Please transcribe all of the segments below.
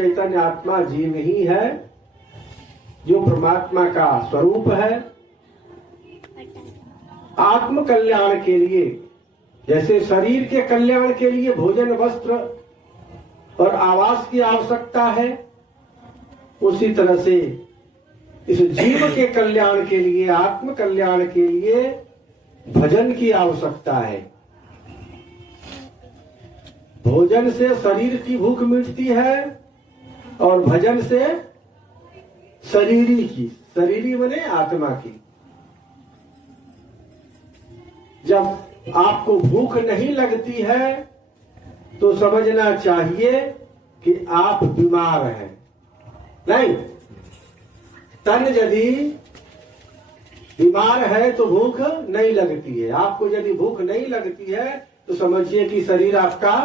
चैतन्य आत्मा जीव ही है, जो परमात्मा का स्वरूप है। आत्म कल्याण के लिए, जैसे शरीर के कल्याण के लिए भोजन, वस्त्र और आवास की आवश्यकता है, उसी तरह से इस जीव के कल्याण के लिए, आत्म कल्याण के लिए भजन की आवश्यकता है। भोजन से शरीर की भूख मिटती है और भजन से शरीरी की, शरीरी बने आत्मा की। जब आपको भूख नहीं लगती है तो समझना चाहिए कि आप बीमार हैं। नहीं, तन यदि बीमार है तो भूख नहीं लगती है। आपको यदि भूख नहीं लगती है तो समझिए कि शरीर आपका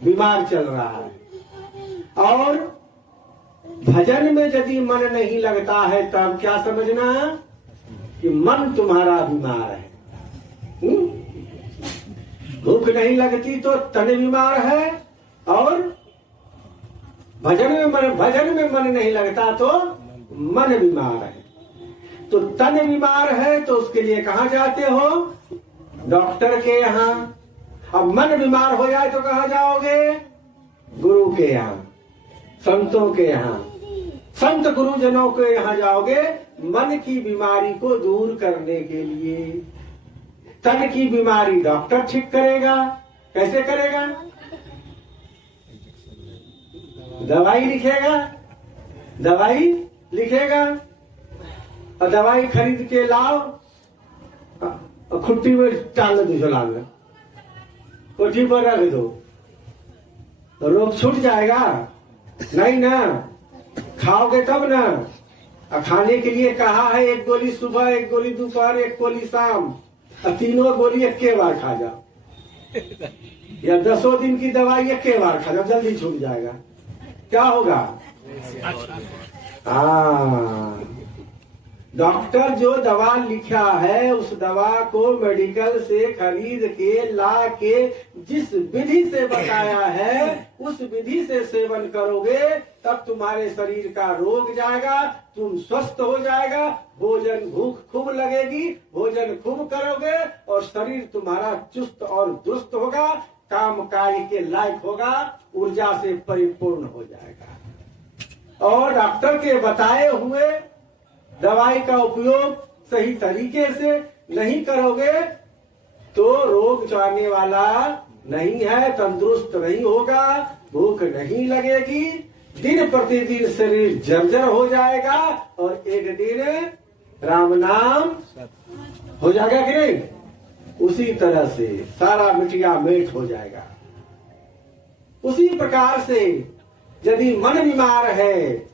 बीमार चल रहा है। और भजन में यदि मन नहीं लगता है तब क्या समझना कि मन तुम्हारा बीमार है। भूख नहीं लगती तो तन बीमार है, और भजन में मन नहीं लगता तो मन बीमार है। तो तन बीमार है तो उसके लिए कहाँ जाते हो? डॉक्टर के यहाँ। अब मन बीमार हो जाए तो कहाँ जाओगे? गुरु के यहाँ, संतों के यहाँ, संत गुरुजनों के यहाँ जाओगे मन की बीमारी को दूर करने के लिए। तन की बीमारी डॉक्टर ठीक करेगा। कैसे करेगा? दवाई लिखेगा, दवाई लिखेगा, और दवाई खरीद के लाओ और खुट्टी में टांग दो, झोलांग कोठी पर रख दो, तो रोग छूट जाएगा? नहीं ना, खाओगे तब ना। और खाने के लिए कहा है एक गोली सुबह, एक गोली दोपहर, एक गोली शाम, और तीनों गोली एक के बार खा जाओ, या 10 दिन की दवाई एक के बार खा जाओ, जल्दी छूट जाएगा। क्या होगा? डॉक्टर जो दवा लिखा है उस दवा को मेडिकल से खरीद के ला के जिस विधि से बताया है उस विधि से सेवन करोगे तब तुम्हारे शरीर का रोग जाएगा, तुम स्वस्थ हो जाएगा। भोजन, भूख खूब लगेगी, भोजन खूब करोगे और शरीर तुम्हारा चुस्त और दुरुस्त होगा, काम कार्य के लायक होगा, ऊर्जा से परिपूर्ण हो जाएगा। और डॉक्टर के बताए हुए दवाई का उपयोग सही तरीके से नहीं करोगे तो रोग जाने वाला नहीं है, तंदुरुस्त नहीं होगा, भूख नहीं लगेगी, दिन प्रतिदिन शरीर जर्जर हो जाएगा और एक दिन राम नाम हो जाएगा कि नहीं? उसी तरह से सारा मिटिया मेट हो जाएगा। उसी प्रकार से यदि मन बीमार है,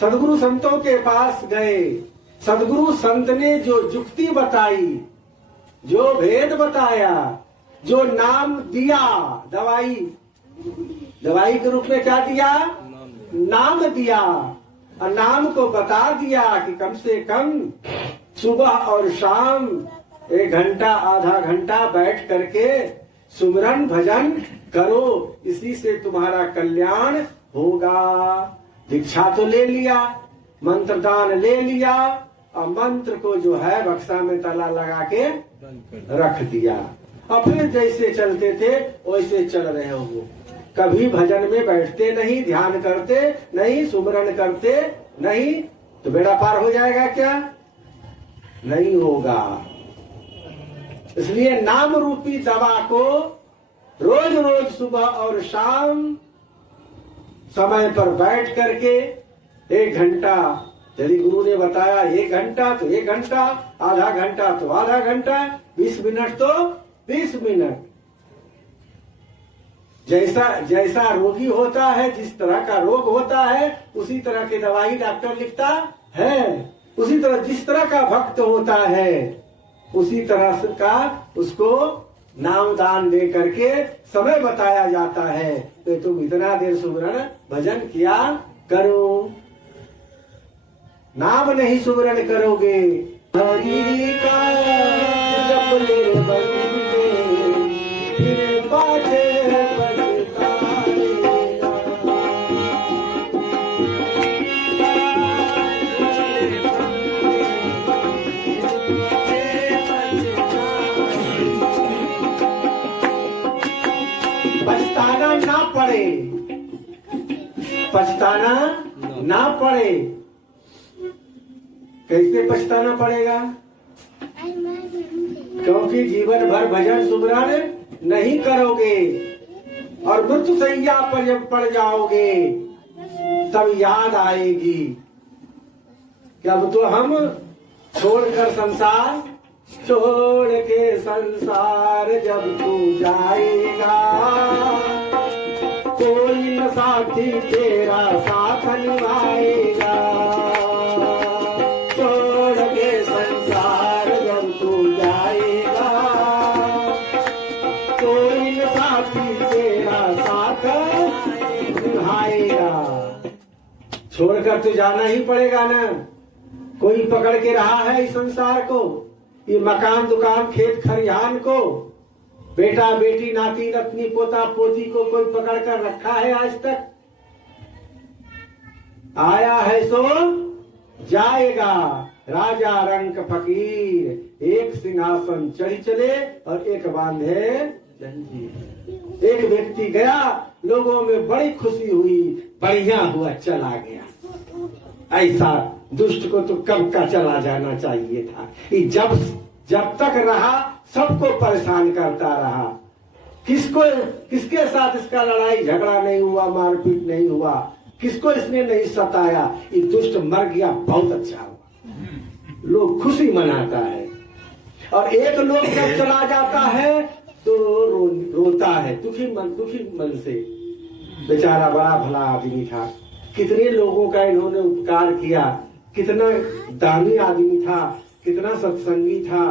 सदगुरु संतों के पास गए, सदगुरु संत ने जो जुक्ति बताई, जो भेद बताया, जो नाम दिया, दवाई के रूप में क्या दिया? नाम दिया। और नाम को बता दिया कि कम से कम सुबह और शाम 1 घंटा आधा घंटा बैठ करके सुमिरन भजन करो, इसी से तुम्हारा कल्याण होगा। दीक्षा तो ले लिया, मंत्र दान ले लिया, और मंत्र को जो है बक्सा में ताला लगा के रख दिया, और फिर जैसे चलते थे वैसे चल रहे हो। कभी भजन में बैठते नहीं, ध्यान करते नहीं, सुमिरन करते नहीं, तो बेड़ा पार हो जाएगा क्या? नहीं होगा। इसलिए नाम रूपी दवा को रोज रोज सुबह और शाम समय पर बैठ करके 1 घंटा, यदि गुरु ने बताया 1 घंटा तो 1 घंटा, आधा घंटा तो आधा घंटा, 20 मिनट तो 20 मिनट। जैसा रोगी होता है, जिस तरह का रोग होता है, उसी तरह की दवाई डॉक्टर लिखता है। उसी तरह जिस तरह का भक्त होता है उसी तरह का उसको नाम दान दे करके समय बताया जाता है। तो तुम इतना देर सुमिरन भजन किया करो। नाम नहीं सुमिरन करोगे, हरि का जप ले बंदे, फिर पाछे पछताएगा। पछताना ना पड़े। कैसे पछताना पड़ेगा? क्योंकि जीवन भर भजन सुमरन नहीं करोगे और मृत्यु सैया पर जब पड़ जाओगे तब याद आएगी कि अब तो हम छोड़कर संसार, छोड़ के संसार जब तू जाएगा, कोई न साथी तेरा साथ निभाएगा। छोड़ के संसार जब तू जाएगा, कोई न साथी तेरा साथ निभाएगा। छोड़कर तो जाना ही पड़ेगा ना। कोई पकड़ के रहा है इस संसार को, ये मकान दुकान खेत खरिहान को, बेटा बेटी नाती नतनी पोता पोती को कोई पकड़ कर रखा है आज तक? आया है सो जाएगा। राजा रंक फकीर, एक सिंहासन चढ़ी चले और एक बांधे जंजीर। एक व्यक्ति गया, लोगों में बड़ी खुशी हुई, बढ़िया हुआ चला गया। ऐसा दुष्ट को तो कब का चला जाना चाहिए था। ये जब तक रहा सबको परेशान करता रहा। किसके साथ इसका लड़ाई झगड़ा नहीं हुआ, मारपीट नहीं हुआ, किसको इसने नहीं सताया। ये दुष्ट मर गया, बहुत अच्छा हुआ। लोग खुशी मनाता है। और एक लोग जब चला जाता है तो रोता है, दुखी मन से। बेचारा बड़ा भला आदमी था, कितने लोगों का इन्होंने उपकार किया, कितना दानी आदमी था, कितना सत्संगी था,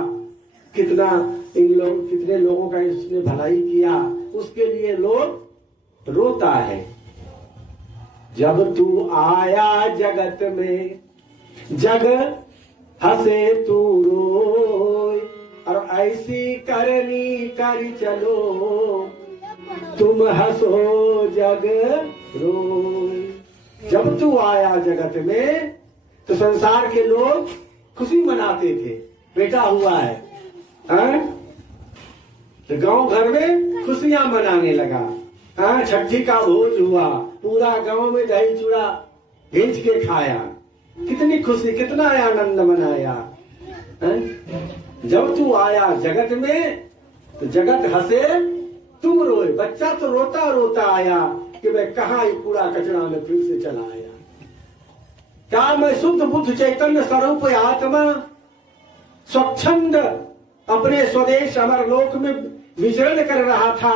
कितने लोगों का इसने भलाई किया, उसके लिए लोग रोता है। जब तू आया जगत में, जग हंसे तू रोए, और ऐसी करनी कर चलो, तुम हंसो जग रोए। जब तू आया जगत में तो संसार के लोग खुशी मनाते थे, बेटा हुआ है, तो गांव घर में खुशियां मनाने लगा। छठी का भोज हुआ, पूरा गांव में दही चूड़ा भेज के खाया, कितनी खुशी, कितना आनंद मनाया। जब तू आया जगत में तो जगत हंसे तुम रोए। बच्चा तो रोता रोता आया कि मैं कहाँ कूड़ा कचरा में फिर से चला आया। क्या मैं शुद्ध बुद्ध चैतन्य स्वरूप आत्मा स्वच्छंद अपने स्वदेश अमरलोक में विचरण कर रहा था,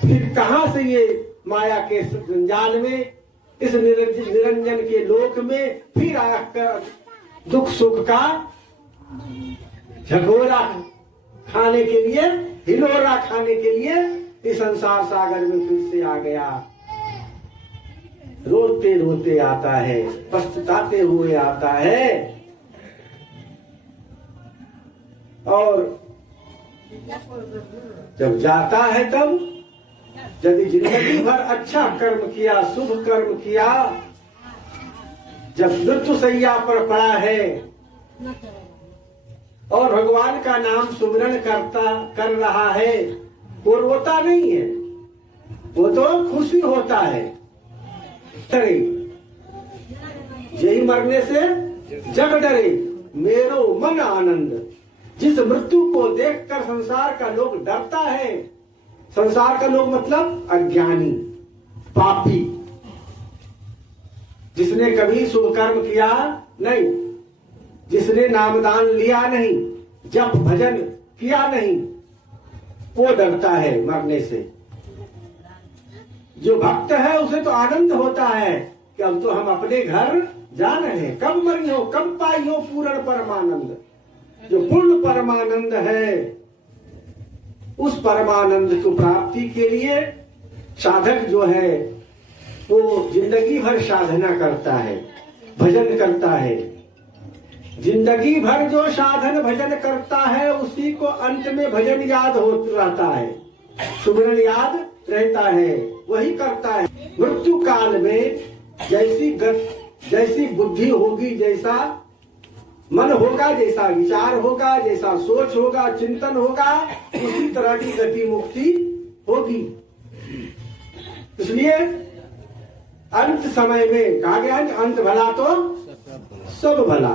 फिर कहां से ये माया के जंजाल में, इस निरंजन के लोक में फिर आकर दुख सुख का झकोरा खाने के लिए, हिलोरा खाने के लिए इस संसार सागर में फिर से आ गया। रोते रोते आता है, पछताते हुए आता है। और जब जाता है तब, यदि जिंदगी भर अच्छा कर्म किया, शुभ कर्म किया, जब मृत्यु सैया पर पड़ा है और भगवान का नाम सुमिरन कर रहा है, वो रोता नहीं है, वो तो खुशी होता है। यही मरने से जग डरे मेरो मन आनंद। जिस मृत्यु को देखकर संसार का लोग डरता है, संसार का लोग मतलब अज्ञानी, पापी, जिसने कभी शुभ कर्म किया नहीं, जिसने नामदान लिया नहीं, जप भजन किया नहीं, वो डरता है मरने से। जो भक्त है उसे तो आनंद होता है कि अब तो हम अपने घर जा रहे हैं, कब मरी हो, कब पाई हो पूर्ण परमानंद। जो पूर्ण परमानंद है, उस परमानंद को प्राप्ति के लिए साधक जो है वो जिंदगी भर साधना करता है, भजन करता है। जिंदगी भर जो साधन भजन करता है उसी को अंत में भजन याद हो रहता है, सुमिरन याद रहता है, वही करता है। मृत्यु काल में जैसी बुद्धि होगी, जैसा मन होगा, जैसा विचार होगा, जैसा सोच होगा, चिंतन होगा, उसी तरह की गति मुक्ति होगी। इसलिए अंत समय में कहा गया अंत भला तो सब भला।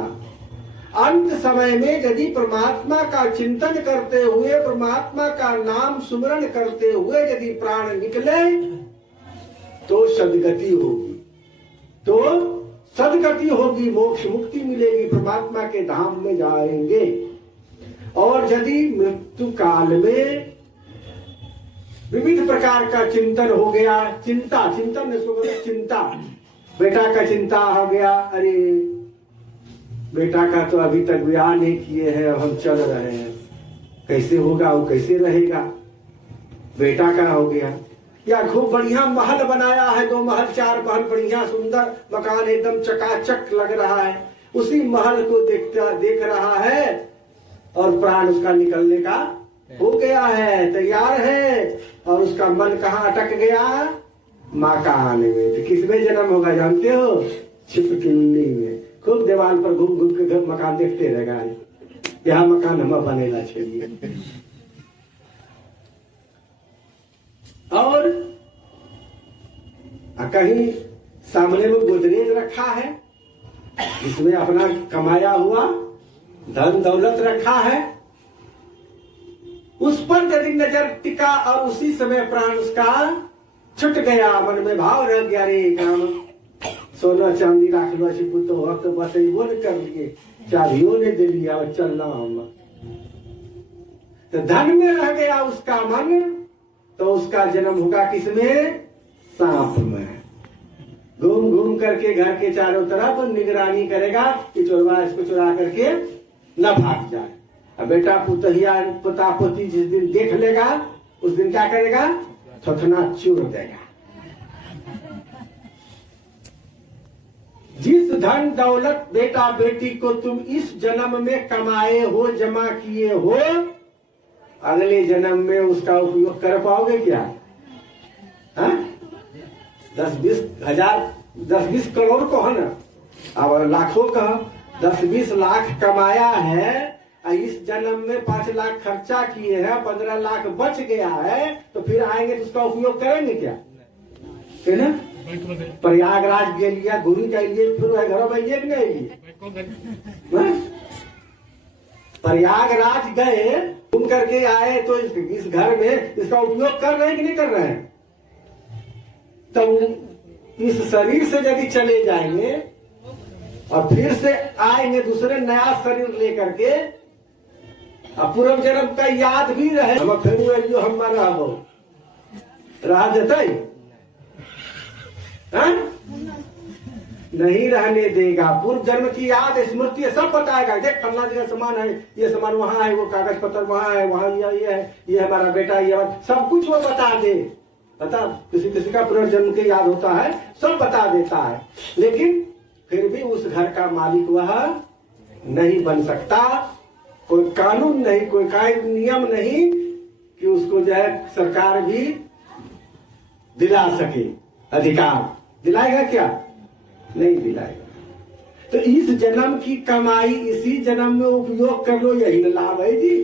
अंत समय में यदि परमात्मा का चिंतन करते हुए, परमात्मा का नाम सुमरण करते हुए यदि प्राण निकले तो सदगति होगी, तो सदगति होगी, मोक्ष मुक्ति मिलेगी, परमात्मा के धाम में जाएंगे। और यदि मृत्यु काल में विविध प्रकार का चिंतन हो गया, चिंतन इसको बोलते चिंता, बेटा का चिंता हो गया, अरे बेटा का तो अभी तक ब्याह नहीं किए हैं, अब हम चल रहे हैं, कैसे होगा, वो कैसे रहेगा, बेटा का हो गया। या खूब बढ़िया महल बनाया है, 2 महल 4 महल, बढ़िया सुंदर मकान, एकदम चकाचक लग रहा है, उसी महल को देख रहा है और प्राण उसका निकलने का हो गया है, तैयार है, और उसका मन कहाँ अटक गया, मकान में। तो किसमें जन्म होगा जानते हो, छिपकली में। खूब दीवार पर घूम घूम के घर मकान देखते रहेगा, यहाँ मकान हम बनेला चाहिए। और कहीं सामने में गोदरेज रखा है, इसमें अपना कमाया हुआ धन दौलत रखा है, उस पर यदि नजर टिका और उसी समय प्राण उसका छुट गया, मन में भाव रह गया, रे काम सोना चांदी राख लो पुतो हो तो बतैबो न कर लिए, चाबियों ने दे लिया और चलना हम, तो धन में रह गया उसका मन, तो उसका जन्म होगा किसमें, सांप में। घूम घूम करके घर के चारों तरफ निगरानी करेगा कि चोरवा इसको चुरा करके न भाग जाए। अब बेटा पुतहिया पोता पोती जिस दिन देख लेगा, उस दिन क्या करेगा, थोथना चूर देगा। जिस धन दौलत बेटा बेटी को तुम इस जन्म में कमाए हो, जमा किए हो, अगले जन्म में उसका उपयोग कर पाओगे क्या? 10-20 हजार, 10-20 करोड़ को है ना, अब लाखों का 10-20 लाख कमाया है, इस जन्म में 5 लाख खर्चा किए हैं, 15 लाख बच गया है, तो फिर आएंगे तो उसका उपयोग करेंगे क्या, है ना? प्रयागराज के लिए गुरु के लिए फिर वह घर में ये भी नहीं, प्रयागराज गए, घूम करके आए, तो इस घर में इसका उपयोग कर रहे हैं कि नहीं कर रहे हैं? तो इस शरीर से यदि चले जाएंगे और फिर से आएंगे दूसरे नया शरीर लेकर के, अब पूर्व जन्म का याद भी रहे, हम फिर जो हम रह देते नहीं रहने देगा। पूर्व जन्म की याद स्मृति सब बताएगा, देख फलना जगह सामान है, ये सामान वहां है, वो कागज पत्र वहां है, वहां ये है, ये हमारा बेटा, ये सब कुछ वो बता दे। बता किसी किसी का पुनर्जन्म के याद होता है, सब बता देता है, लेकिन फिर भी उस घर का मालिक वह नहीं बन सकता। कोई कानून नहीं, कोई नियम नहीं कि उसको जो है सरकार भी दिला सके अधिकार। दिलाएगा क्या? नहीं दिलाएगा। तो इस जन्म की कमाई इसी जन्म में उपयोग कर लो, यही लाभ है जी।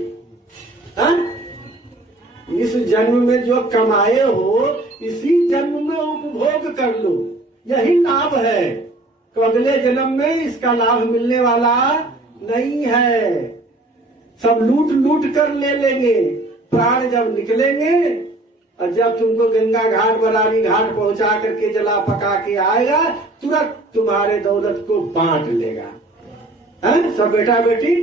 इस जन्म में जो कमाए हो इसी जन्म में उपभोग कर लो, यही लाभ है। तो अगले जन्म में इसका लाभ मिलने वाला नहीं है, सब लूट लूट कर ले लेंगे। प्राण जब निकलेंगे और जब तुमको गंगा घाट बरारी घाट पहुंचा करके जला पका के आएगा, तुरंत तुम्हारे दौलत को बांट लेगा, सब बेटा बेटी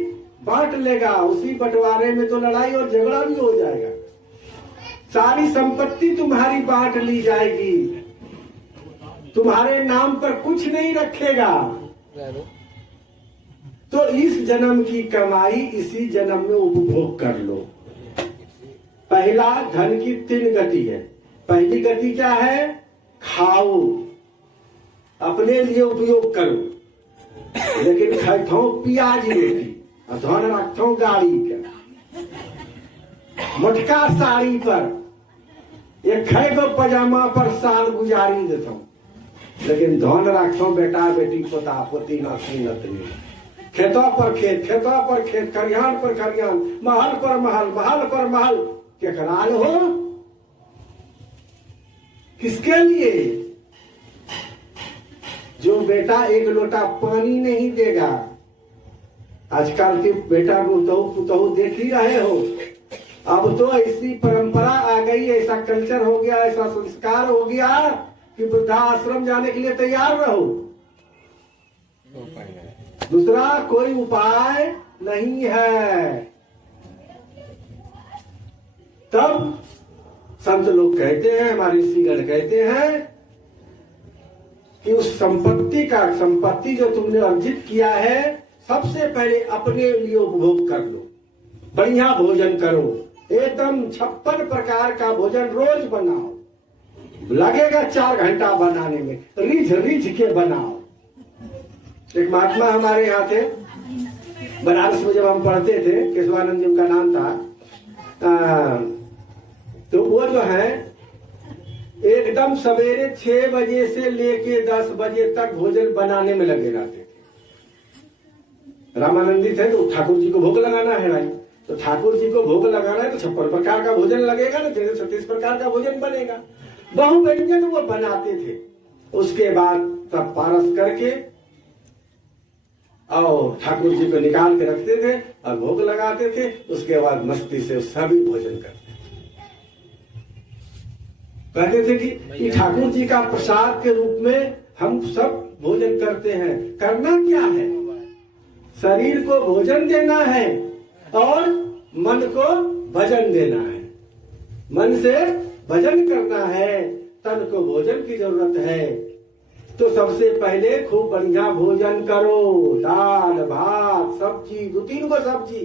बांट लेगा। उसी बंटवारे में तो लड़ाई और झगड़ा भी हो जाएगा, सारी संपत्ति तुम्हारी बांट ली जाएगी, तुम्हारे नाम पर कुछ नहीं रखेगा। तो इस जन्म की कमाई इसी जन्म में उपभोग कर लो। पहला धन की 3 गति है। पहली गति क्या है? खाओ, अपने लिए उपयोग करो, लेकिन खाओ प्याजी रोटी और धन रखो गाड़ी का, मोटका साड़ी पर, एक खेगो पजामा पर साल गुजारी देता हूँ, लेकिन धन रखो बेटा बेटी पोता पोती नाती नतनी, खेतों पर खेत, खेतों पर खेत, खरियान पर खरियान, महल पर महल, महल पर महल, केकराल हो किसके लिए? जो बेटा एक लोटा पानी नहीं देगा, आजकल के बेटा पुतहु देख ही रहे हो, अब तो ऐसी परंपरा आ गई, ऐसा कल्चर हो गया, ऐसा संस्कार हो गया कि वृद्धाश्रम जाने के लिए तैयार रहो। दूसरा कोई उपाय नहीं है। तब संत लोग कहते हैं, हमारे ऋषिगण कहते हैं कि उस संपत्ति जो तुमने अर्जित किया है, सबसे पहले अपने लिए उपभोग कर लो, बढ़िया भोजन करो, एकदम 56 प्रकार का भोजन रोज बनाओ, लगेगा 4 घंटा बनाने में, रिझ के बनाओ। एक महात्मा हमारे यहाँ थे, बनारस में जब हम पढ़ते थे, केशवानंद जी का नाम था, तो वो जो है एकदम सवेरे 6 बजे से लेके 10 बजे तक भोजन बनाने में लगे रहते थे। रामानंदी थे तो ठाकुर जी को भोग लगाना है भाई, तो ठाकुर जी को भोग लगाना है तो 56 प्रकार का भोजन लगेगा ना, 36 प्रकार का भोजन बनेगा। बहु व्यंजन वो बनाते थे। उसके बाद तब पारस करके और ठाकुर जी को निकाल के रखते थे और भोग लगाते थे। उसके बाद मस्ती से सभी भोजन करते थे। कहते थे कि ठाकुर जी का प्रसाद के रूप में हम सब भोजन करते हैं। करना क्या है? शरीर को भोजन देना है और मन को भजन देना है। मन से भजन करना है, तन को भोजन की जरूरत है। तो सबसे पहले खूब बढ़िया भोजन करो, दाल भात सब्जी, 2-3 गो सब्जी,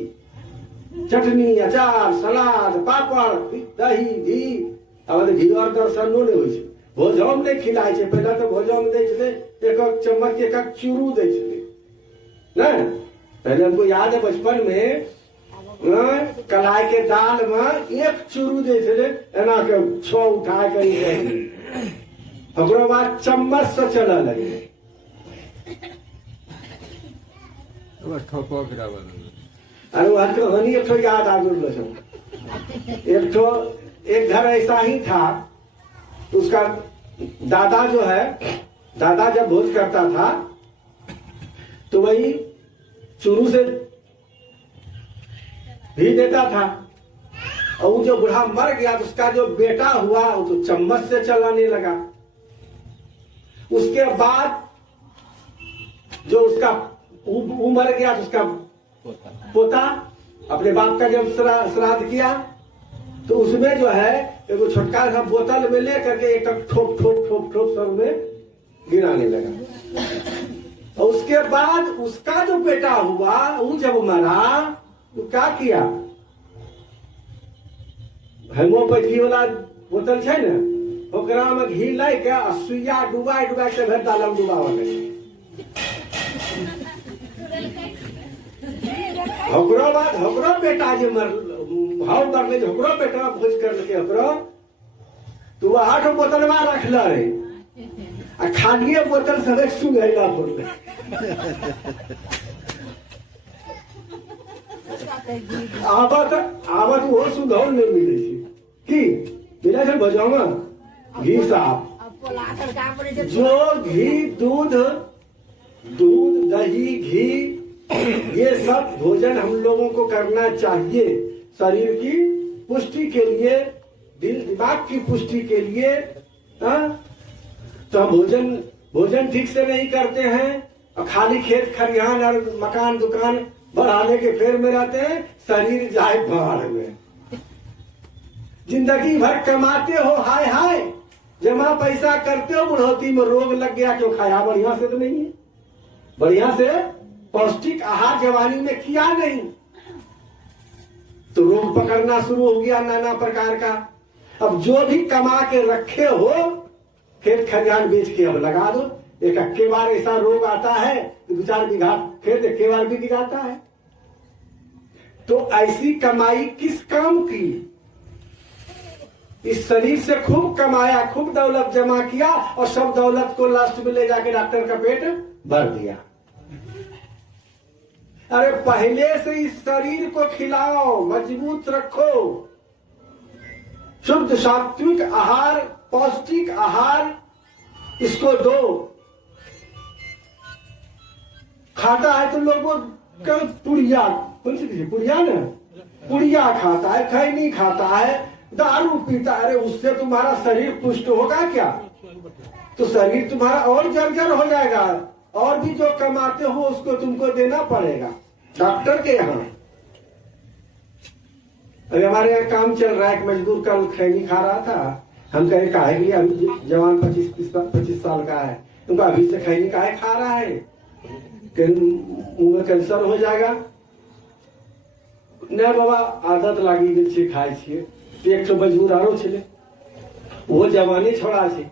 चटनी अचार सलाद पापड़ दही घी। अब घी और दर्शनो नहीं होइ छै, भोजन नहीं खिलाय छै। पहले तो भोजन दै छलै एक चम्मच एक चूरू दै छलै ना। पहले हमको याद है बचपन में कलाई के दाल में 1 चूरू दै छलै, एना के 6 उठा के ओकरो बाद चम्मच से चलऽ लगे। अरे वह कहानी एक याद आ गई। एक घर ऐसा ही था, उसका दादा जो है, दादा जब भोज करता था तो वही चूरू से भी देता था। और जो बूढ़ा मर गया तो उसका जो बेटा हुआ वो तो चम्मच से चलाने लगा। उसके बाद जो उसका मर गया तो उसका पोता अपने बाप का जब श्राद्ध किया तो उसमें जो है एक छोटका सा बोतल में ले करके एक ठोप ठोप ठोप ठोप सर में गिराने लगा। और उसके बाद उसका जो बेटा हुआ वो जब मरा तो क्या किया, हेमोपैथी वाला बोतल है ना, ओकरा में घी लै के सुइया डुबाई के घर दालम डुबाव लगे। ओकरो बाद ओकरो बेटा जे भाव मरले, ओकरो बेटा भोज करलके ओकरो, तो वो 8 बोतलवा रखल रे आ खालिए बोतल सब सुंघैला पड़ले। आबत वो सुधौल नहीं मिले की मिले छै भोजवा घी साफ, जो घी दूध दही घी ये सब भोजन हम लोगों को करना चाहिए, शरीर की पुष्टि के लिए, दिल दिमाग की पुष्टि के लिए। तो हम भोजन ठीक से नहीं करते हैं और खाली खेत खलिहान और मकान दुकान बढ़ाने के फेर में रहते हैं, शरीर जाए भाड़ में। जिंदगी भर कमाते हो हाय हाय, जमा पैसा करते हो, बुढ़ौती में रोग लग गया, क्यों खाया बढ़िया से तो नहीं है, बढ़िया से पौष्टिक आहार जवानी में किया नहीं, तो रोग पकड़ना शुरू हो गया नाना प्रकार का। अब जो भी कमा के रखे हो खेत खलिहान बेच के अब लगा दो। एक अक्के बार ऐसा रोग आता है तो 2-4 बीघा खेत अक्के बार बिक जाता है। तो ऐसी कमाई किस काम की? इस शरीर से खूब कमाया, खूब दौलत जमा किया और सब दौलत को लास्ट में ले जाके डॉक्टर का पेट भर दिया। अरे पहले से इस शरीर को खिलाओ, मजबूत रखो, शुद्ध सात्विक आहार, पौष्टिक आहार इसको दो। खाता है तो लोगों का पुड़िया, कौन सी चीज पुड़िया ना, पुड़िया खाता है, खैनी खाता है, दारू पीता है, उससे तुम्हारा शरीर पुष्ट होगा क्या? तो शरीर तुम्हारा और जर्जर हो जाएगा, और भी जो कमाते हो उसको तुमको देना पड़ेगा डॉक्टर के यहाँ। अभी हमारे यहाँ काम चल रहा है, एक मजदूर कल खैनी खा रहा था, हम कहे काहे के लिए, अभी जवान 25 साल का है, तुमको अभी से खैनी काहे खा रहा है, मुंह में कैंसर हो जाएगा। नहीं बाबा आदत लागी गेल छै खाय छियै। एक तो मजदूर आरो छे, वो जवानी छोड़ा छे,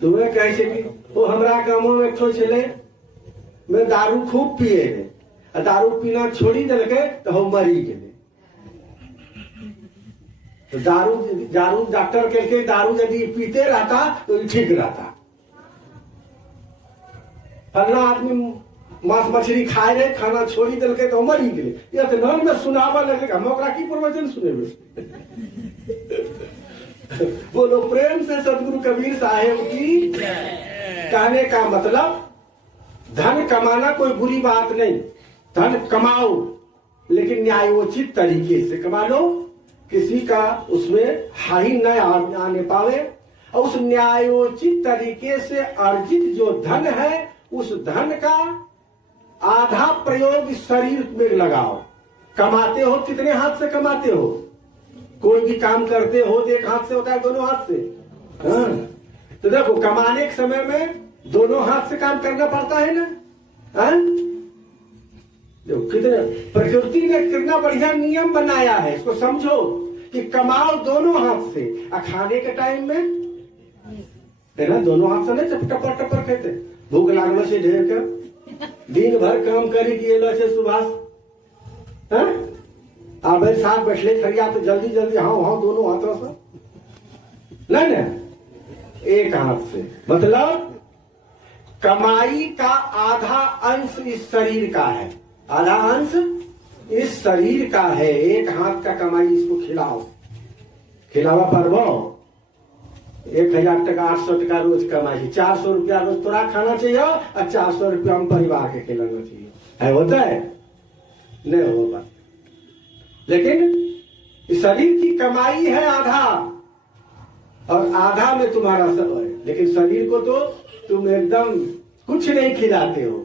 तुम्हें कहे छे कि वो हमरा गाँव में एक ठो छे, मैं दारू खूब पिए है, दारू पीना छोड़ी दिलके तो हम मरी गए। तो दारू डॉक्टर कहते दारू यदि पीते रहता तो ठीक रहता। फलना आदमी मांस मछली खाए रहे, खाना छोड़ी दिलके तो मरी गए। ये तो नन में सुनावा लगेगा, हम ओकरा की प्रवचन सुनेबे। बोलो प्रेम से सदगुरु कबीर साहेब की। कहने का मतलब धन कमाना कोई बुरी बात नहीं, धन कमाओ लेकिन न्यायोचित तरीके से कमा लो, किसी का उसमें हानि न आने पावे, और उस न्यायोचित तरीके से अर्जित जो धन है उस धन का आधा प्रयोग शरीर में लगाओ। कमाते हो कितने हाथ से कमाते हो? कोई भी काम करते हो तो एक हाथ से होता है, दोनों हाथ से। हाँ। तो देखो कमाने के समय में दोनों हाथ से काम करना पड़ता है ना। हाँ? देखो कितने प्रकृति ने कितना बढ़िया नियम बनाया है, इसको समझो कि कमाओ दोनों हाथ से, और खाने के टाइम में है ना दोनों हाथ से नहीं टपर टपर कहते, भूख लागलो से ढेर का दिन भर काम करी दिए सुभाष। अब साथ बैठले खड़िया तो जल्दी जल्दी हाँ हाँ दोनों हाथों से नहीं ना, एक हाथ से। मतलब कमाई का आधा अंश इस शरीर का है, आधा अंश इस शरीर का है। एक हाथ का कमाई इसको खिलाओ, खिलावा परवाओ। 1000 टका 800 टका रोज कमाई, 400 रुपया रोज तोरा खाना चाहिए और 400 रुपया हम परिवार के खिलाना चाहिए, है होता है नहीं होगा। लेकिन शरीर की कमाई है आधा, और आधा में तुम्हारा सब है। लेकिन शरीर को तो तुम एकदम कुछ नहीं खिलाते हो,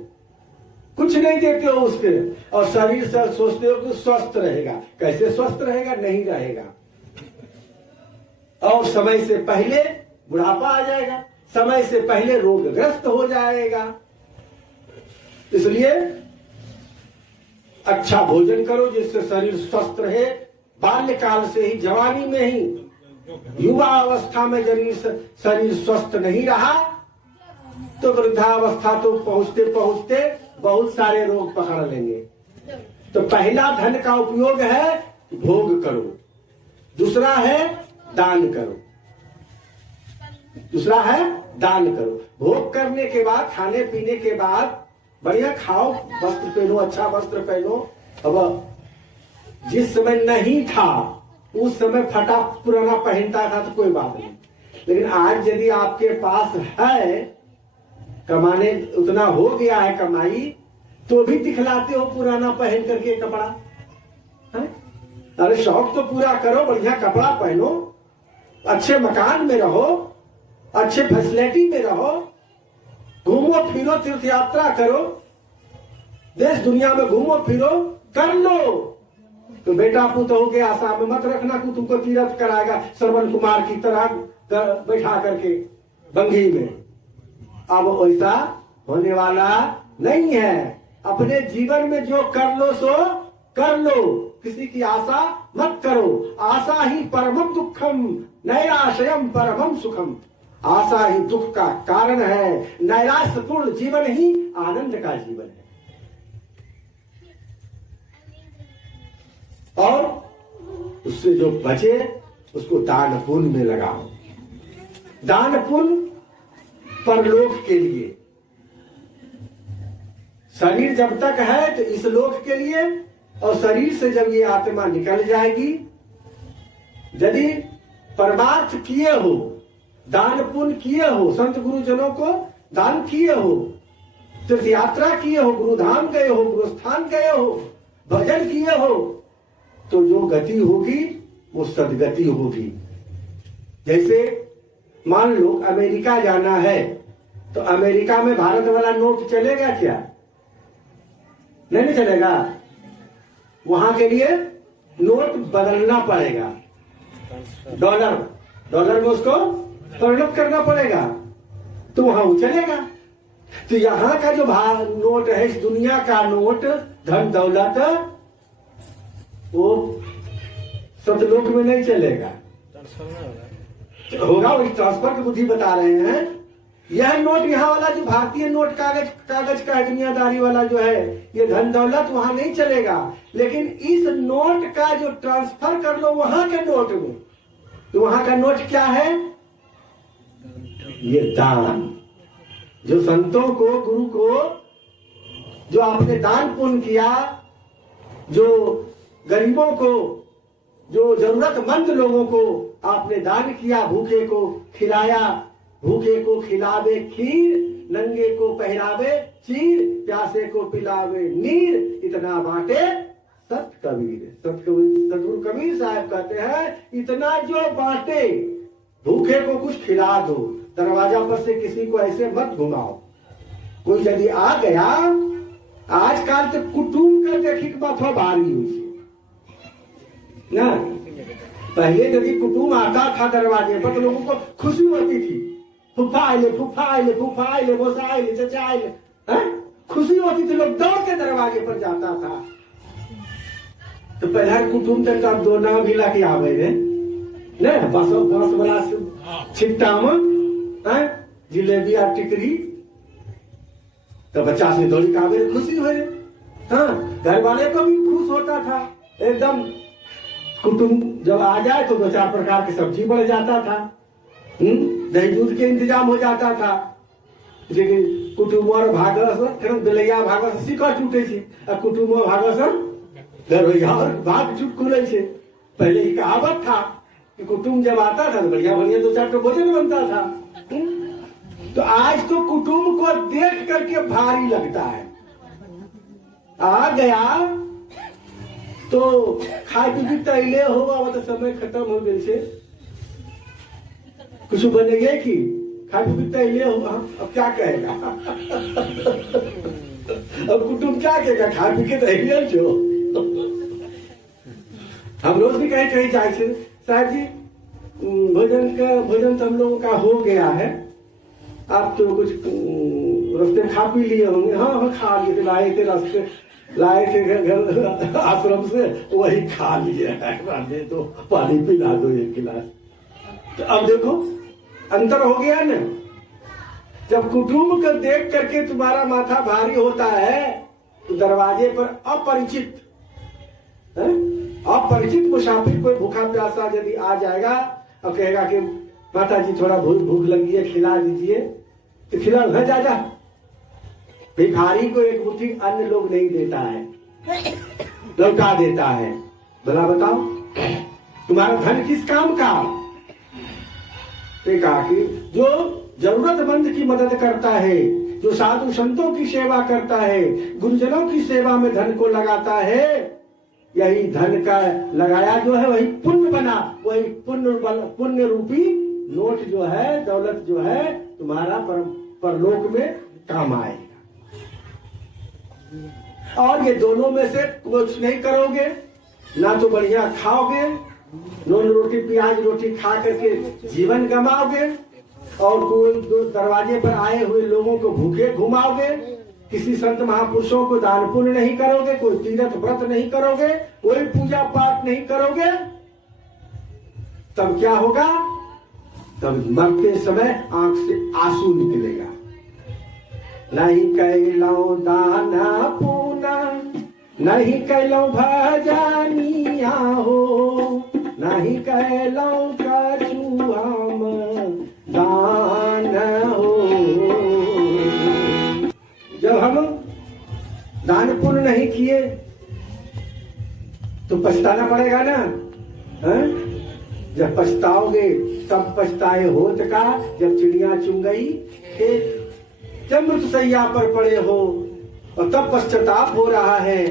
कुछ नहीं देते हो उसके, और शरीर से सोचते हो कि स्वस्थ रहेगा। कैसे स्वस्थ रहेगा? नहीं रहेगा, और समय से पहले बुढ़ापा आ जाएगा, समय से पहले रोगग्रस्त हो जाएगा। इसलिए अच्छा भोजन करो जिससे शरीर स्वस्थ रहे। बाल्यकाल से ही, जवानी में ही, युवा अवस्था में शरीर स्वस्थ नहीं रहा तो वृद्धावस्था तो पहुंचते पहुंचते बहुत सारे रोग पकड़ लेंगे। तो पहला धन का उपयोग है भोग करो, दूसरा है दान करो, दूसरा है दान करो। भोग करने के बाद, खाने पीने के बाद बढ़िया खाओ, वस्त्र पहनो, अच्छा वस्त्र पहनो। अब जिस समय नहीं था उस समय फटा पुराना पहनता था तो कोई बात नहीं, लेकिन आज यदि आपके पास है, कमाने उतना हो गया है कमाई, तो भी दिखलाते हो पुराना पहन करके कपड़ा है? अरे शौक तो पूरा करो, बढ़िया कपड़ा पहनो, अच्छे मकान में रहो, अच्छे फैसिलिटी में रहो, घूमो फिरो, तीर्थ यात्रा करो, देश दुनिया में घूमो फिरो, कर लो। तो बेटा पुतों के आशा में मत रखना कि तुमको तीर्थ कराएगा श्रवण कुमार की तरह बैठा करके बंगी में। अब ऐसा होने वाला नहीं है। अपने जीवन में जो कर लो सो कर लो, किसी की आशा मत करो। आशा ही परमम दुखम, नैराश्यम परमम सुखम। आशा ही दुख का कारण है, नैराश्यपूर्ण जीवन ही आनंद का जीवन है। और उससे जो बचे उसको दान पुण्य में लगाओ। दान पुण्य परलोक के लिए। शरीर जब तक है तो इस लोक के लिए, और शरीर से जब ये आत्मा निकल जाएगी, यदि परमार्थ किए हो, दान पुण्य किए हो, संत गुरुजनों को दान किए हो, तीर्थ यात्रा किए हो, गुरुधाम गए हो, गुरुस्थान गए हो, भजन किए हो, तो जो गति होगी वो सदगति होगी। जैसे मान लो अमेरिका जाना है, तो अमेरिका में भारत वाला नोट चलेगा क्या? नहीं चलेगा। वहां के लिए नोट बदलना पड़ेगा, डॉलर में उसको परिणत करना पड़ेगा, तो वहां वो चलेगा। तो यहाँ का जो नोट है, इस दुनिया का नोट, धन दौलत, वो सतलोक में नहीं चलेगा, होगा वो ट्रांसफर की बुद्धि बता रहे हैं। यह नोट यहाँ वाला जो भारतीय नोट कागज का दुनियादारी वाला जो है, ये धन दौलत वहां नहीं चलेगा। लेकिन इस नोट का जो ट्रांसफर कर लो वहां के नोट में, तो वहां का नोट क्या है? ये दान। जो संतों को, गुरु को, जो आपने दान पुण्य किया, जो गरीबों को, जो जरूरतमंद लोगों को आपने दान किया, भूखे को खिलाया, भूखे को खिलावे खीर, नंगे को पहरावे चीर, प्यासे को पिलावे नीर, इतना बांटे सत कबीर। सतगुरु कबीर साहब कहते हैं, इतना जो बांटे, भूखे को कुछ खिला दो, दरवाजा पर से किसी को ऐसे मत घुमाओ। कोई यदि आ गया, आजकल तो कुटुंब का देखी के माथा भारी हुई ना। पहले यदि कुटुंब आता था दरवाजे पर, तो लोगों को खुशी होती थी, फूफा आइले, फूफा आइले, फूफा आइले, मौसा आइले, चचा आइले, खुशी होती थी, लोग दौड़ के दरवाजे पर जाता था। तो पहला कुटुंब तक आप दो नाम भी लाके आवे रे ने, बस वाला छिट्टा में जिलेबी और टिकरी, तो बच्चा से दौड़ी का आवे, खुशी हुए। हाँ, घर वाले को भी खुश होता था एकदम। कुटुंब जब आ जाए तो 2-4 प्रकार की सब्जी बढ़ जाता था, दही दूध के इंतजाम हो जाता था। लेकिन कुटुंब और भागस बेलैया भागस सिक्का टूटे छे, और कुटुंब और भागस घरैया और भाग छूट खुले छे। पहले ही कहावत था कि कुटुंब जब आता था तो बढ़िया बढ़िया 2-4 तो भोजन बनता था। तो आज तो कुटुंब को देख करके भारी लगता है। आ गया तो खाए पी तैले हो, अब तो समय खत्म हो गए से, कुछ बने गए कि खाए पी तैले हो, अब क्या कहेगा? अब कुटुंब क्या कहेगा? खाए पी के तैले जो हम रोज भी कहीं जाए थे, साहब जी भोजन तो हम लोगों का हो गया है, आप तो कुछ रास्ते में खा पी लिए होंगे। हाँ खा लिए थे, लाए थे घर आश्रम से, वही खा लिए है, तो पानी पिला दो 1 गिलास। तो अब देखो अंतर हो गया ना। जब कुटुंब को देख करके तुम्हारा माथा भारी होता है, तो दरवाजे पर अपरिचित मुसाफिर कोई भूखा प्यासा यदि आ जाएगा और कहेगा कि माता जी थोड़ा भूख लगी है, खिला दीजिए, तो खिला न जा। भिखारी को एक मुट्ठी अन्न लोग नहीं देता है, लौटा देता है। भला बताओ तुम्हारा धन किस काम का? कहा कि जो जरूरतमंद की मदद करता है, जो साधु संतों की सेवा करता है, गुरुजनों की सेवा में धन को लगाता है, यही धन का लगाया जो है वही पुण्य बना, वही पुण्य रूपी नोट जो है, दौलत जो है, तुम्हारा परलोक में काम आएगा। और ये दोनों में से कुछ नहीं करोगे, ना तो बढ़िया खाओगे, नून रोटी प्याज रोटी खा करके जीवन गमाओगे, और कोई दरवाजे पर आए हुए लोगों को भूखे घुमाओगे, किसी संत महापुरुषों को दान पुण्य नहीं करोगे, कोई तीर्थ व्रत नहीं करोगे, कोई पूजा पाठ नहीं करोगे, तब क्या होगा? तब मरते समय आंख से आंसू निकलेगा। नहीं कैलो दाना पूना, नहीं कैलो भजनिया हो, नहीं कैलो कछुआम दान हो। जब हम दान पुण्य नहीं किए तो पछताना पड़ेगा ना। जब पछताओगे तब पछताए होत का, जब चिड़िया चुंग गई खेत। जब मृत्युशैया पर पड़े हो और तब पश्चाताप हो रहा है,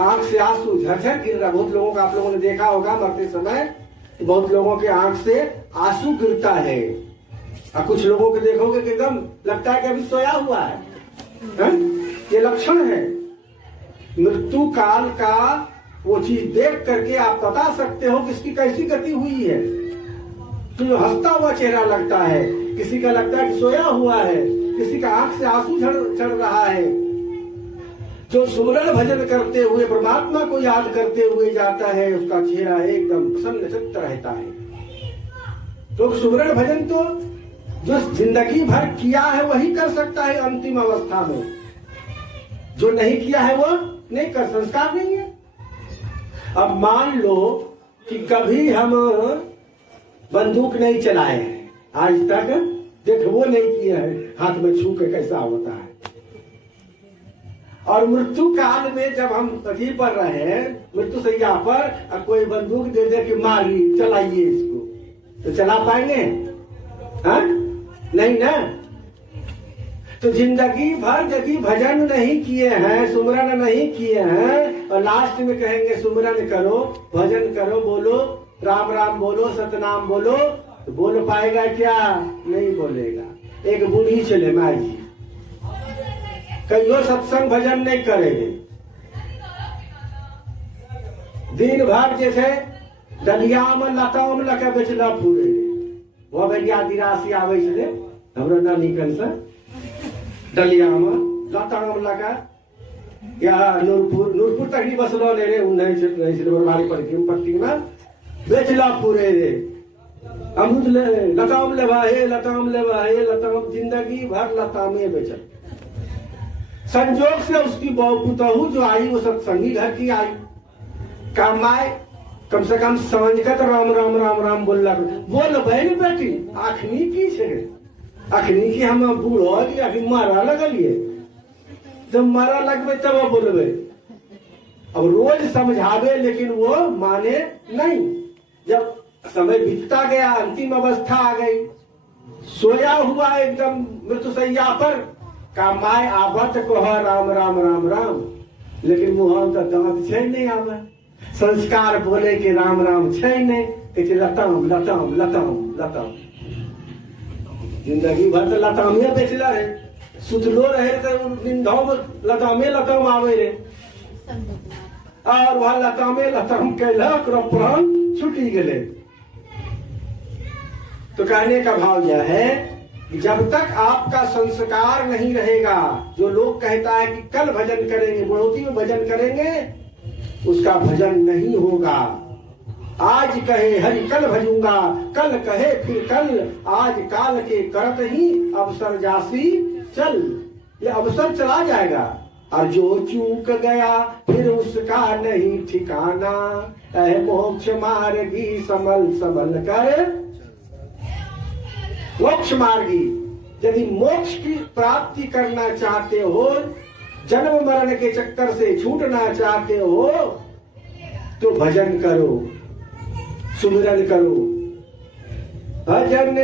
आंख से आंसू झरझर गिर रहा। बहुत लोगों का आप लोगों ने देखा होगा मरते समय बहुत लोगों के आंख से आंसू गिरता है, और कुछ लोगों को देखोगे कि एकदम लगता है कि अभी सोया हुआ है। ये लक्षण है मृत्यु काल का। वो चीज देख करके आप बता सकते हो कि इसकी कैसी गति हुई है। तो हंसता हुआ चेहरा लगता है, किसी का लगता है कि सोया हुआ है, किसी का आंख से आंसू झड़ रहा है। जो सुमरन भजन करते हुए परमात्मा को याद करते हुए जाता है, उसका चेहरा एकदम प्रसन्न चित्त रहता है। तो सुमरन भजन तो जो जिंदगी भर किया है वही कर सकता है अंतिम अवस्था में। जो नहीं किया है वो नहीं कर, संस्कार नहीं है। अब मान लो कि कभी हम बंदूक नहीं चलाए हैं आज तक, देख वो नहीं किया है, हाथ में छू के कैसा होता है। और मृत्यु काल में जब हम पति पर रहे मृत्युशैया पर, और कोई बंदूक दे दे कि मारिए चलाइए इसको, तो चला पाएंगे? हाँ? नहीं ना। तो जिंदगी भर यदि भजन नहीं किए हैं, सुमरन नहीं किए हैं, और लास्ट में कहेंगे सुमरन करो, भजन करो, बोलो राम राम बोलो, सतनाम बोलो, तो बोल पाएगा क्या? नहीं बोलेगा। एक बूढ़ी चले माई जी कहियो सत्संग भजन नहीं करेंगे, दिन भर जैसे डलिया में लता में लके बेचना पूरे वो भैया दिरासी आवे छे हमरो नानी कन से डलिया में लता में लगा या नूरपुर तक ही बसलो ले रे उन्हें छे बरवारी पट्टी में बेचला पूरे रे अमृत ले लताम ले भाई लताम ले भाई लताम, जिंदगी भर लताम में बेचल। संजोग से उसकी पुतहू जो आई वो सत्संगी घर की आई, काम आए कम से कम समझ कर तो राम राम राम राम बोल बहन बेटी अखनी की छे, अखनी की हम बूढ़ हो गई, अखनी मारा लगलिए, जब मारा लगबे तब बोलबे। अब रोज समझावे लेकिन वो माने नहीं। जब समय बीतता गया, अंतिम अवस्था आ गई, सोया हुआ एकदम मृत्युशैया पर, का माय आवत कह राम राम राम राम, लेकिन मुँह तो दांत छे नहीं आवे, संस्कार बोले के राम राम छे नहीं, कहते लताम लताम लताम लताम। जिंदगी भर तो लतामे बेचला रहे, सुतलो रहे तो निंदाओं में लतामे लताम आवे रे, और वह लतामे लताम कहलक प्राण छुटी गए। तो कहने का भाव यह है कि जब तक आपका संस्कार नहीं रहेगा, जो लोग कहता है कि कल भजन करेंगे, बुढ़ौती में भजन करेंगे, उसका भजन नहीं होगा। आज कहे हरि कल भजूंगा, कल कहे फिर कल, आज काल के करत ही अवसर जासी चल, ये अवसर चला जाएगा। और जो चूक गया फिर उसका नहीं ठिकाना, मोक्ष मार्गी समल समल कर। मोक्ष मार्गी, यदि मोक्ष की प्राप्ति करना चाहते हो, जन्म मरण के चक्कर से छूटना चाहते हो, तो भजन करो, सुमिरन करो। भजन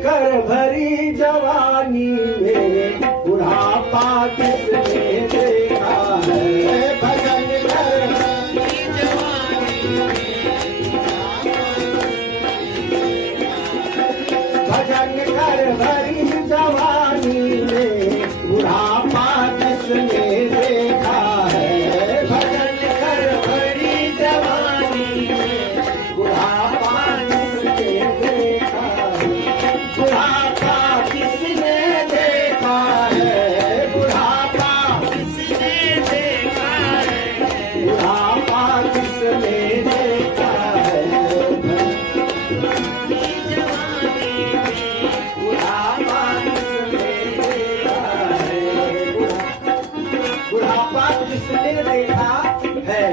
कर भरी जवानी में, बुढ़ापा किसने देखा है। भजन कर भरी जवानी में, भजन कर भरी जवानी में, बुढ़ापा किसने देखा है। भजन कर भरी जवानी में, बुढ़ापा किसने देखा है। बुढ़ापा किसने देखा है, बुढ़ापा किसने देखा है, बुढ़ापा किसने देखा है। बुढ़ापा किसने देखा है, बुढ़ापा किसने देखा है।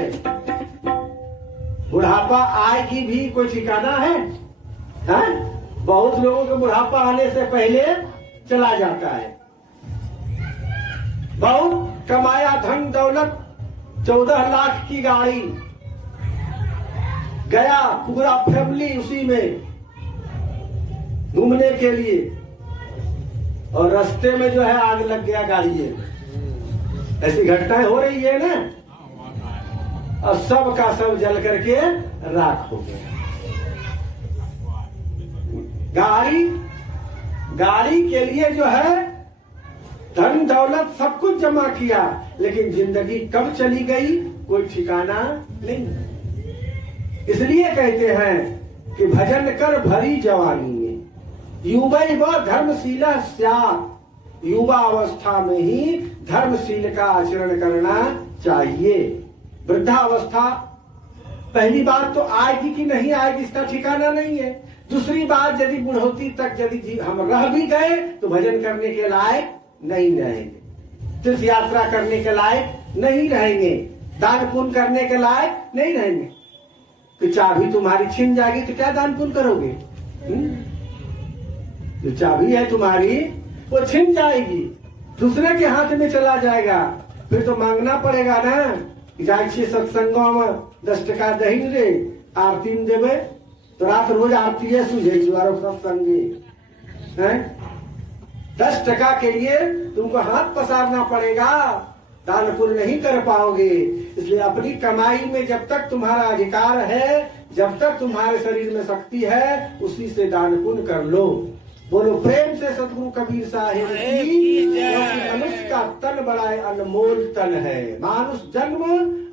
बुढ़ापा आएगी भी कोई ठिकाना है? बहुत लोगों को बुढ़ापा आने से पहले चला जाता है। बहुत कमाया धन दौलत, 14 लाख की गाड़ी, गया पूरा फैमिली उसी में घूमने के लिए, और रास्ते में जो है आग लग गया गाड़ी में। ऐसी घटनाएं हो रही है ना, और सब का सब जल करके राख हो गया। गाड़ी के लिए जो है धन दौलत सब कुछ जमा किया, लेकिन जिंदगी कब चली गई कोई ठिकाना नहीं। इसलिए कहते हैं कि भजन कर भरी जवानी में, युवई व धर्मशीला स्यात्। युवा अवस्था में ही धर्मशील का आचरण करना चाहिए। वृद्धावस्था, पहली बात तो आएगी कि नहीं आएगी इसका ठिकाना नहीं है। दूसरी बात, यदि बुढ़ौती तक यदि हम रह भी गए तो भजन करने के लायक नहीं रहेंगे, तीर्थ यात्रा करने के लायक नहीं रहेंगे, दान पुण्य करने के लायक नहीं रहेंगे। तो चाबी तुम्हारी छिन जाएगी तो क्या दान पुण्य करोगे? जो चाबी है तुम्हारी वो छिन जाएगी, दूसरे के हाथ में चला जाएगा, फिर तो मांगना पड़ेगा ना। जाए सत्संगों में 10 टका दही रे आरती में देवे तो रात रोज आरती है सूझे सत्संगी है। 10 टका के लिए तुमको हाथ पसारना पड़ेगा, दान पुण्य नहीं कर पाओगे। इसलिए अपनी कमाई में जब तक तुम्हारा अधिकार है, जब तक तुम्हारे शरीर में शक्ति है, उसी से दान पुण्य कर लो। बोलो प्रेम से सतगुरु कबीर साहिब की। क्योंकि मनुष्य का तन बड़ा अनमोल तन है, मानुष जन्म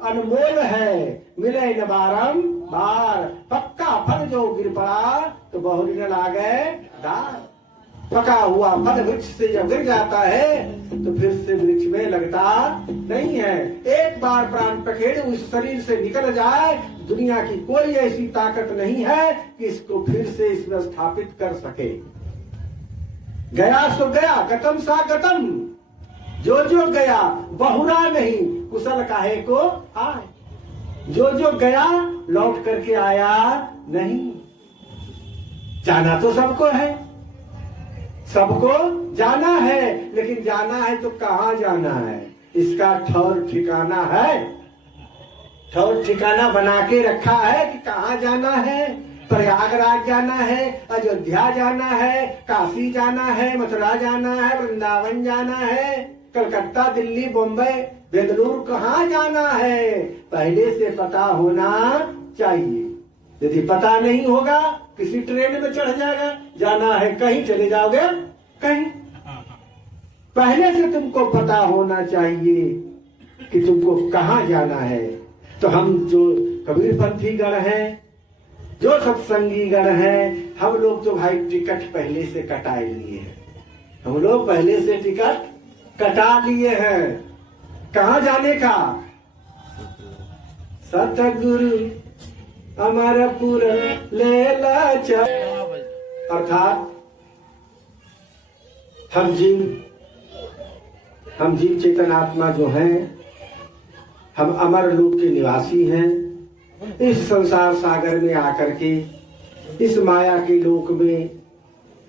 अनमोल है, मिले न बारंबार। पक्का फल जो गिर पड़ा तो बहुरी न लागे डार। पका हुआ फल वृक्ष से जब गिर जाता है तो फिर से वृक्ष में लगता नहीं है। एक बार प्राण पखेड़ उस शरीर से निकल जाए, दुनिया की कोई ऐसी ताकत नहीं है कि इसको फिर से इसमें स्थापित कर सके। गया सो गया, गतम सा गतम। जो गया बहुरा नहीं, कुशल काहे को आए। जो गया लौट करके आया नहीं। जाना तो सबको है, सबको जाना है, लेकिन जाना है तो कहाँ जाना है, इसका ठौर ठिकाना है। ठौर ठिकाना बना के रखा है कि कहाँ जाना है। प्रयागराज जाना है, अयोध्या जाना है, काशी जाना है, मथुरा जाना है, वृंदावन जाना है, कलकत्ता, दिल्ली, बॉम्बे, बेंगलुरु, कहाँ जाना है पहले से पता होना चाहिए। यदि पता नहीं होगा, किसी ट्रेन में चढ़ जाएगा, जाना है कहीं चले जाओगे कहीं। पहले से तुमको पता होना चाहिए कि तुमको कहाँ जाना है। तो हम जो कबीरपंथी गण हैं, जो सत्संगी गण हैं, हम लोग तो भाई टिकट पहले से कटा लिए हैं। हम लोग पहले से टिकट कटा लिए हैं। कहाँ जाने का? सतगुरु अमरपुर लेला चल। अर्थात हम जीव चेतन आत्मा जो हैं, हम अमर लोक के निवासी हैं। इस संसार सागर में आकर के, इस माया के लोक में,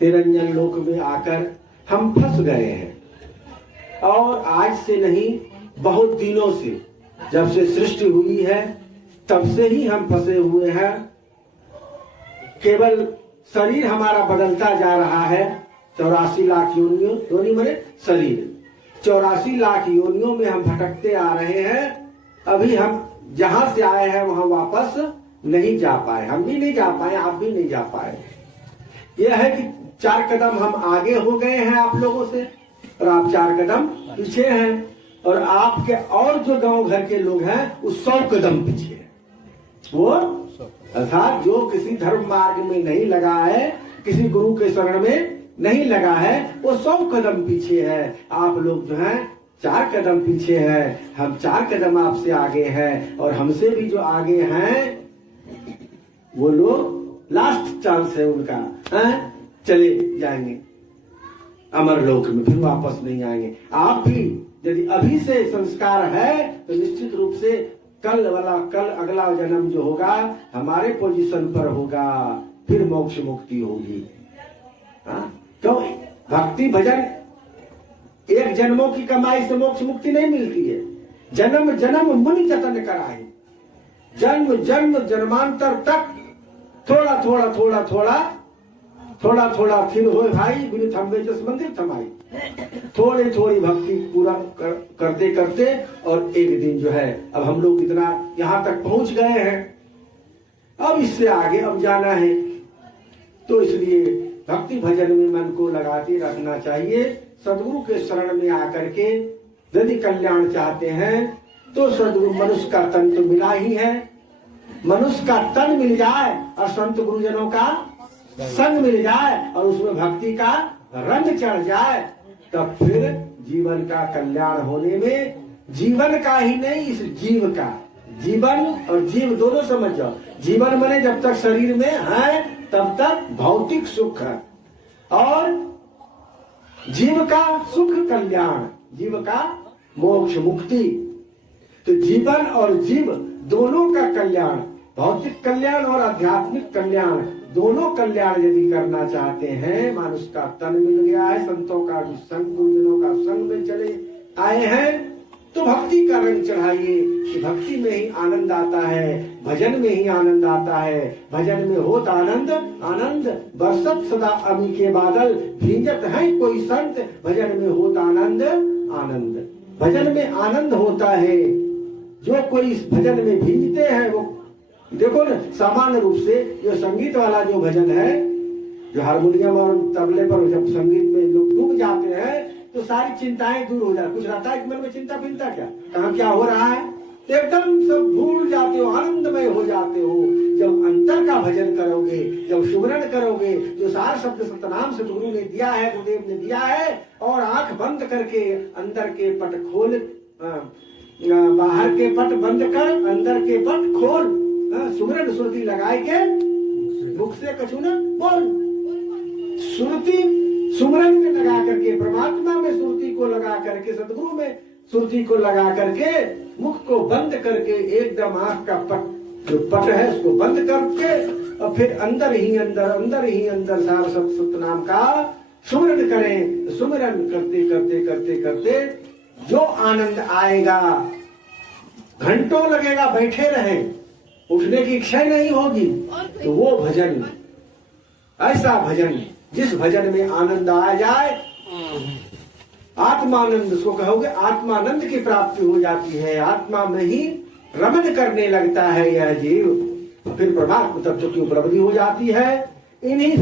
निरंजन लोक में आकर हम फंस गए हैं। और आज से नहीं, बहुत दिनों से, जब से सृष्टि हुई है तब से ही हम फंसे हुए हैं। केवल शरीर हमारा बदलता जा रहा है। 84 लाख योनियों, योनि माने शरीर, 84 लाख योनियों में हम भटकते आ रहे हैं। अभी हम जहां से आए हैं वहां वापस नहीं जा पाए। हम भी नहीं जा पाए, आप भी नहीं जा पाए। यह है कि 4 कदम हम आगे हो गए हैं आप लोगों से, और आप 4 कदम पीछे हैं। और आपके और जो गांव घर के लोग हैं वो 100 कदम पीछे हैं। वो अर्थात जो किसी धर्म मार्ग में नहीं लगा है, किसी गुरु के शरण में नहीं लगा है, वो 100 कदम पीछे है। आप लोग जो हैं 4 कदम पीछे हैं। हम 4 कदम आपसे आगे हैं। और हमसे भी जो आगे हैं वो लोग लास्ट चांस है उनका, है? चले जाएंगे अमर लोक में, फिर वापस नहीं आएंगे। आप भी यदि अभी से संस्कार है तो निश्चित रूप से कल अगला जन्म जो होगा हमारे पोजीशन पर होगा, फिर मोक्ष मुक्ति होगी। क्यों? भक्ति भजन एक जन्मों की कमाई से मोक्ष मुक्ति नहीं मिलती है। जन्म जन्म मुनि जतन कराए, जन्म जन्म जन्मांतर तक थोड़ा थोड़ा थोड़ा थोड़ा थोड़ा थोड़ा फिर हो भाई, बिनु थम्बे जस मंदिर थमाई। थोड़ी थोड़ी भक्ति पूरा करते करते और एक दिन जो है अब हम लोग इतना यहाँ तक पहुंच गए हैं, अब इससे आगे अब जाना है। तो इसलिए भक्ति भजन में मन को लगाते रखना चाहिए। सदगुरु के शरण में आकर के यदि कल्याण चाहते हैं तो सदगुरु, मनुष्य का तन तो मिला ही है, मनुष्य का तन मिल जाए और संत गुरुजनों का संग मिल जाए और उसमें भक्ति का रंग चढ़ जाए, तब फिर जीवन का कल्याण होने में, जीवन का ही नहीं इस जीव का, जीवन और जीव दोनों समझ जाओ। जीवन माने जब तक शरीर में है तब तक भौतिक सुख है, और जीव का सुख कल्याण, जीव का मोक्ष मुक्ति। तो जीवन और जीव दोनों का कल्याण, भौतिक कल्याण और आध्यात्मिक कल्याण, दोनों कल्याण यदि करना चाहते हैं, मानुष का तन मिल गया है, संतों का संग, गुरुजनों का संग में चले आए हैं, तो भक्ति का रंग चढ़ाइए कि भक्ति में ही आनंद आता है, भजन में ही आनंद आता है। भजन में होत आनंद, आनंद बरसत सदा अमी के बादल, भींजत है कोई संत, भजन में होत आनंद, आनंद। भजन में आनंद होता है, जो कोई इस भजन में भींजते हैं वो देखो ना, सामान्य रूप से जो संगीत वाला जो भजन है, जो हारमोनियम और तबले पर जब संगीत में लोग डूब जाते हैं तो सारी चिंताएं दूर हो जाती। कुछ रहता है मन में चिंता पिंता, क्या कहाँ क्या हो रहा है, तो एकदम सब भूल जाते हो, आनंदमय हो जाते हो। जब अंतर का भजन करोगे, जब सुमरन करोगे, जो सार शब्द सतनाम सतगुरु ने दिया है, गुरुदेव ने दिया है, और आंख बंद करके अंदर के पट खोल, बाहर के पट बंद कर अंदर के पट खोल, सुमरन सुरती लगाए के मुख से कछु न बोल। सुरती सुमरन में लगा करके, परमात्मा में सुरती को लगा करके, सदगुरु में सुरती को लगा करके, मुख को बंद करके एकदम आंख का पट जो पट है उसको बंद करके, और फिर अंदर ही अंदर सार सतनाम का सुमरन करें। सुमरन करते करते करते करते जो आनंद आएगा, घंटों लगेगा बैठे रहे, उठने की इच्छा नहीं होगी, तो वो भजन, ऐसा भजन जिस भजन में आनंद आ जाए, आत्मानंद उसको कहोगे, आत्मानंद की प्राप्ति हो जाती है, आत्मा में ही रमन करने लगता है यह जीव, फिर परमात्मा तत्व की उपलब्धि हो जाती है। इन्हीं